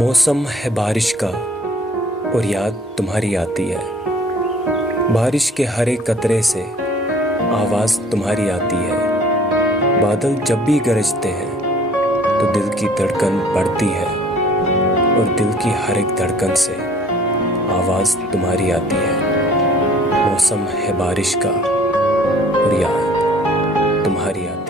मौसम है बारिश का और याद तुम्हारी आती है। बारिश के हर एक कतरे से आवाज़ तुम्हारी आती है। बादल जब भी गरजते हैं तो दिल की धड़कन बढ़ती है और दिल की हर एक धड़कन से आवाज़ तुम्हारी आती है। मौसम है बारिश का और याद तुम्हारी आती है।